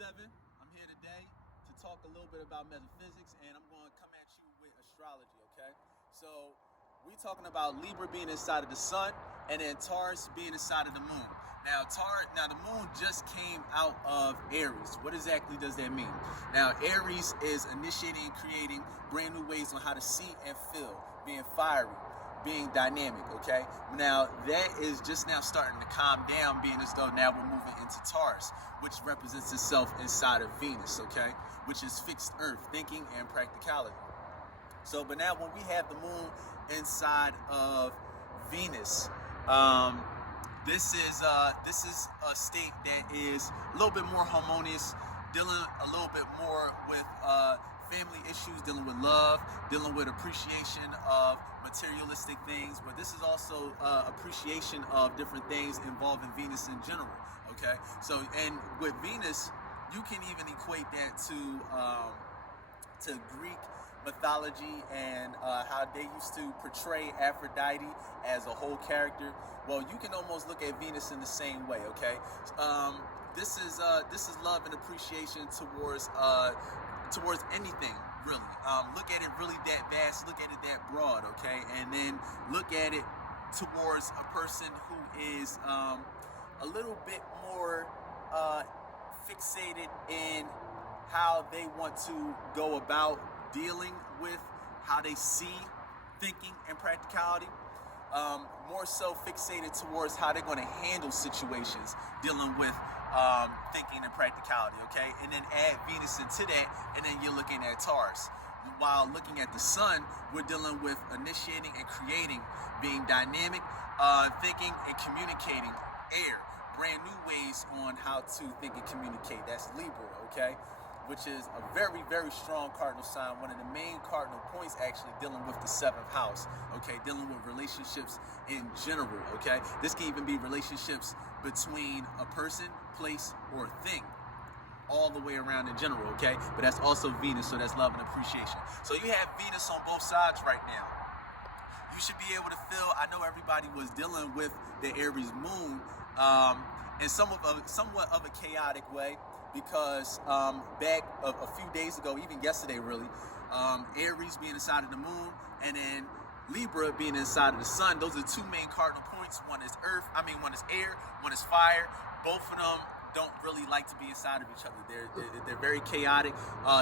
7. I'm here today to talk a little bit about metaphysics, and I'm going to come at you with astrology, okay? So we're talking about Libra being inside of the sun, and then Taurus being inside of the moon. Now, the moon just came out of Aries. What exactly does that mean? Now, Aries is initiating and creating brand new ways on how to see and feel, being fiery, being dynamic, okay? Now, that is just now starting to calm down, being as though now we're moving into Taurus, which represents itself inside of Venus, okay? Which is fixed earth, thinking and practicality. So, but now when we have the moon inside of Venus, this is a state that is a little bit more harmonious, dealing a little bit more with family issues, dealing with love, dealing with appreciation of materialistic things, but this is also appreciation of different things involving Venus in general, okay? So, and with Venus, you can even equate that to Greek mythology and how they used to portray Aphrodite as a whole character. Well, you can almost look at Venus in the same way, okay? This is love and appreciation towards anything, really. Look at it really that vast, look at it that broad, okay? And then look at it towards a person who is a little bit more fixated in how they want to go about dealing with how they see thinking and practicality. More so fixated towards how they're going to handle situations dealing with thinking and practicality, okay? And then add Venus into that, and then you're looking at Taurus. While looking at the sun, we're dealing with initiating and creating, being dynamic, thinking and communicating, air, brand new ways on how to think and communicate. That's Libra, okay? Which is a very, very strong cardinal sign, one of the main cardinal points actually dealing with the 7th house, okay, dealing with relationships in general, okay? This can even be relationships between a person, place, or a thing, all the way around in general, okay? But that's also Venus, so that's love and appreciation. So you have Venus on both sides right now. You should be able to feel, I know everybody was dealing with the Aries moon in somewhat of a chaotic way, because back a few days ago, even yesterday really, Aries being inside of the moon, and then Libra being inside of the sun. Those are the two main cardinal points. One is one is air, one is fire. Both of them don't really like to be inside of each other. They're very chaotic.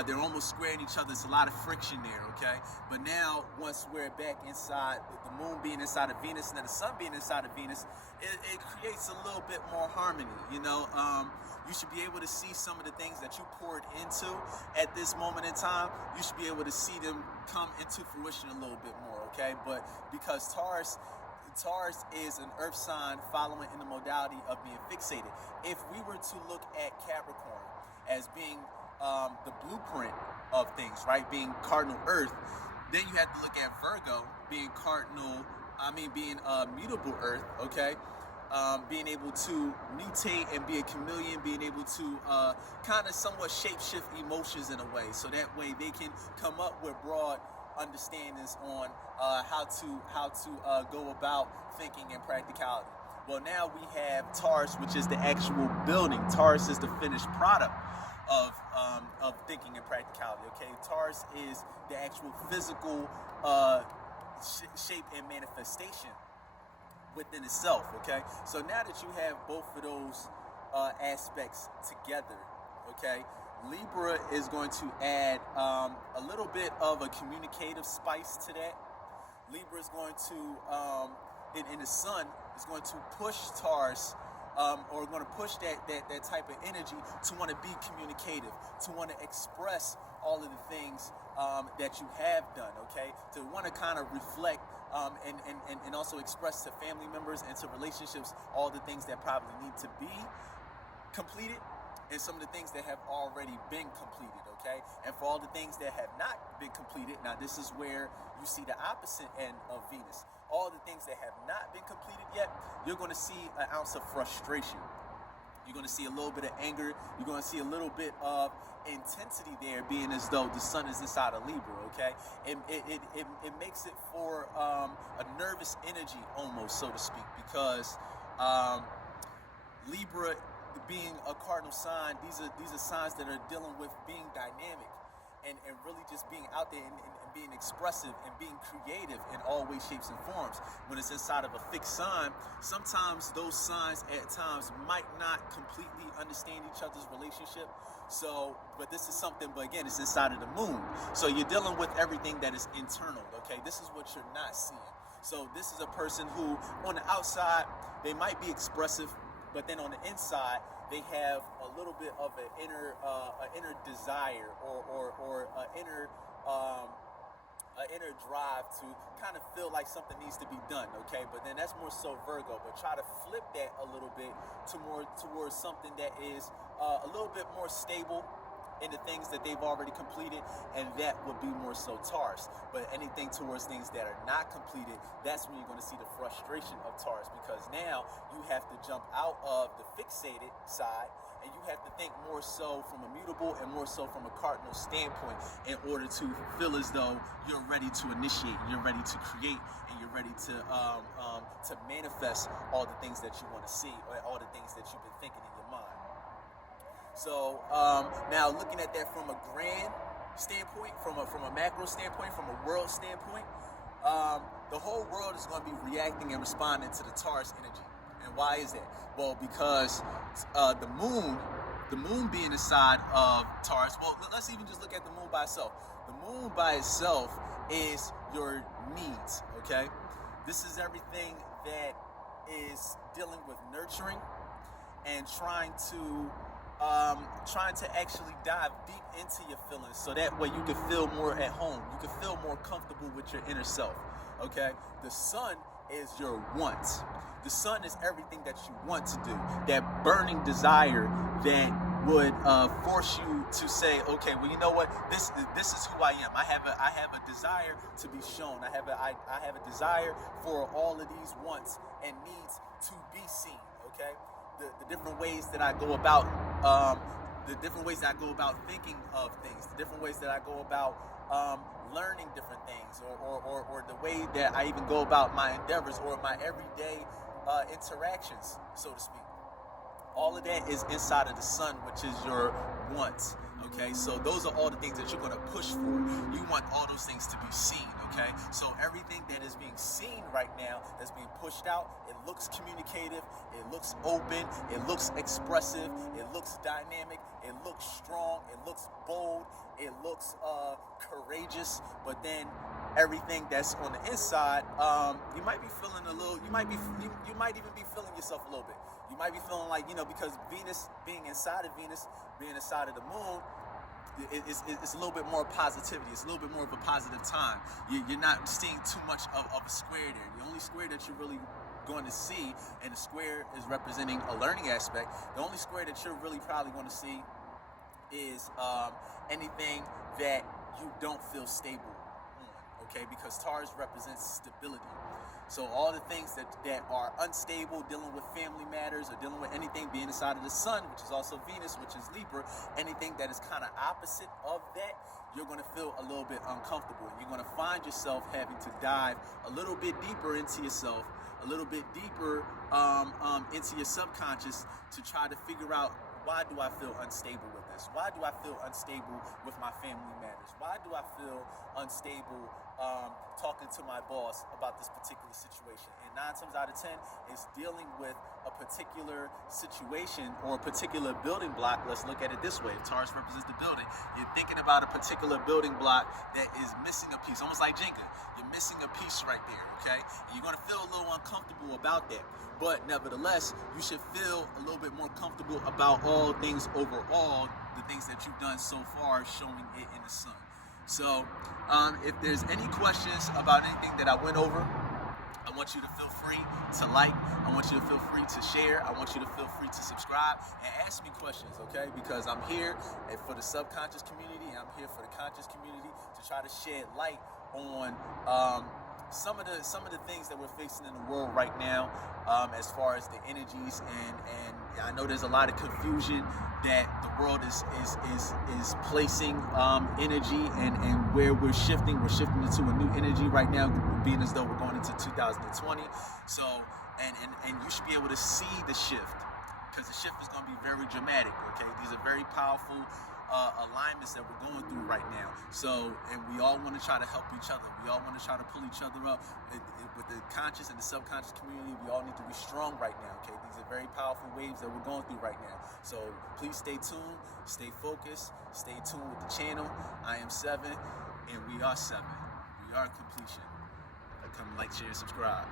They're almost squaring each other. There's a lot of friction there, okay? But now, once we're back inside, the moon being inside of Venus and then the sun being inside of Venus, it creates a little bit more harmony, you know? You should be able to see some of the things that you poured into at this moment in time. You should be able to see them come into fruition a little bit more, okay? But because Taurus is an earth sign following in the modality of being fixated. If we were to look at Capricorn as being the blueprint of things, right, being cardinal earth, then you have to look at Virgo being being mutable earth, okay? Being able to mutate and be a chameleon, being able to kind of somewhat shapeshift emotions in a way, so that way they can come up with broad understandings on how to go about thinking and practicality. Well, now we have Taurus, which is the actual building. Taurus is the finished product of thinking and practicality. Okay, Taurus is the actual physical shape and manifestation within itself. Okay, so now that you have both of those aspects together, okay, Libra is going to add a little bit of a communicative spice to that. Libra is going to, in the sun, is going to push Taurus, or going to push that type of energy to want to be communicative, to want to express all of the things that you have done, okay? To want to kind of reflect and also express to family members and to relationships all the things that probably need to be completed, and some of the things that have already been completed, okay? And for all the things that have not been completed, now this is where you see the opposite end of Venus. All the things that have not been completed yet, you're going to see an ounce of frustration. You're going to see a little bit of anger. You're going to see a little bit of intensity there, being as though the sun is inside of Libra, okay? It makes it for a nervous energy almost, so to speak, because Libra, being a cardinal sign, these are signs that are dealing with being dynamic and really just being out there and being expressive and being creative in all ways, shapes, and forms. When it's inside of a fixed sign, sometimes those signs at times might not completely understand each other's relationship. So, but this is something, but again, it's inside of the moon. So you're dealing with everything that is internal, okay? This is what you're not seeing. So this is a person who, on the outside, they might be expressive, but then on the inside, they have a little bit of an inner desire or an inner drive to kind of feel like something needs to be done, okay? But then that's more so Virgo. But try to flip that a little bit towards something that is a little bit more stable in the things that they've already completed, and that would be more so Taurus. But anything towards things that are not completed, that's when you're going to see the frustration of Taurus, because now you have to jump out of the fixated side and you have to think more so from a mutable and more so from a cardinal standpoint in order to feel as though you're ready to initiate, you're ready to create, and you're ready to manifest all the things that you want to see, or all the things that you've been thinking in your mind. So now looking at that from a grand standpoint, from a macro standpoint, from a world standpoint, the whole world is going to be reacting and responding to the Taurus energy. And why is that? Well, because the moon being inside of Taurus, well, let's even just look at the moon by itself. The moon by itself is your needs, okay? This is everything that is dealing with nurturing and trying to actually dive deep into your feelings, so that way you can feel more at home, you can feel more comfortable with your inner self, okay? The sun is your wants. The sun is everything that you want to do, that burning desire that would force you to say, okay, well, you know what, this is who I am. I have a desire to be shown. I have a desire for all of these wants and needs to be seen, okay? The different ways that I go about thinking of things, the different ways that I go about learning different things, or the way that I even go about my endeavors or my everyday interactions, so to speak. All of that is inside of the sun, which is your wants. Okay, so those are all the things that you're going to push for. You want all those things to be seen, okay? So everything that is being seen right now, that's being pushed out, it looks communicative, it looks open, it looks expressive, it looks dynamic, it looks strong, it looks bold, it looks courageous. But then everything that's on the inside, you might be feeling a little, you might even be feeling yourself a little bit. You might be feeling like, because Venus being inside of Venus, being inside of the moon, it's a little bit more positivity. It's a little bit more of a positive time. You're not seeing too much of a square there. The only square that you're really going to see, and the square is representing a learning aspect, the only square that you're really probably going to see is anything that you don't feel stable on, okay? Because Taurus represents stability. So all the things that are unstable, dealing with family matters or dealing with anything being inside of the sun, which is also Venus, which is Libra, anything that is kind of opposite of that, you're going to feel a little bit uncomfortable. You're going to find yourself having to dive a little bit deeper into yourself, a little bit deeper into your subconscious to try to figure out, why do I feel unstable with this? Why do I feel unstable with my family matters? Why do I feel unstable talking to my boss about this particular situation? And 9 times out of 10, it's dealing with a particular situation or a particular building block. Let's look at it this way. If Taurus represents the building, you're thinking about a particular building block that is missing a piece, almost like Jenga. You're missing a piece right there, okay? And you're going to feel a little uncomfortable about that. But nevertheless, you should feel a little bit more comfortable about all things overall, the things that you've done so far, showing it in the sun. So if there's any questions about anything that I went over, I want you to feel free to like, I want you to feel free to share, I want you to feel free to subscribe and ask me questions, okay? Because I'm here for the subconscious community, and I'm here for the conscious community to try to shed light on some of the things that we're facing in the world right now, as far as the energies, and I know there's a lot of confusion that the world is placing energy, and where we're shifting into a new energy right now, being as though we're going into 2020. So and you should be able to see the shift. because the shift is going to be very dramatic, okay? These are very powerful alignments that we're going through right now. So, and we all want to try to help each other. We all want to try to pull each other up. With the conscious and the subconscious community, we all need to be strong right now, okay? These are very powerful waves that we're going through right now. So please stay tuned, stay focused, stay tuned with the channel. I am 7, and we are 7. We are completion. Come like, share, subscribe.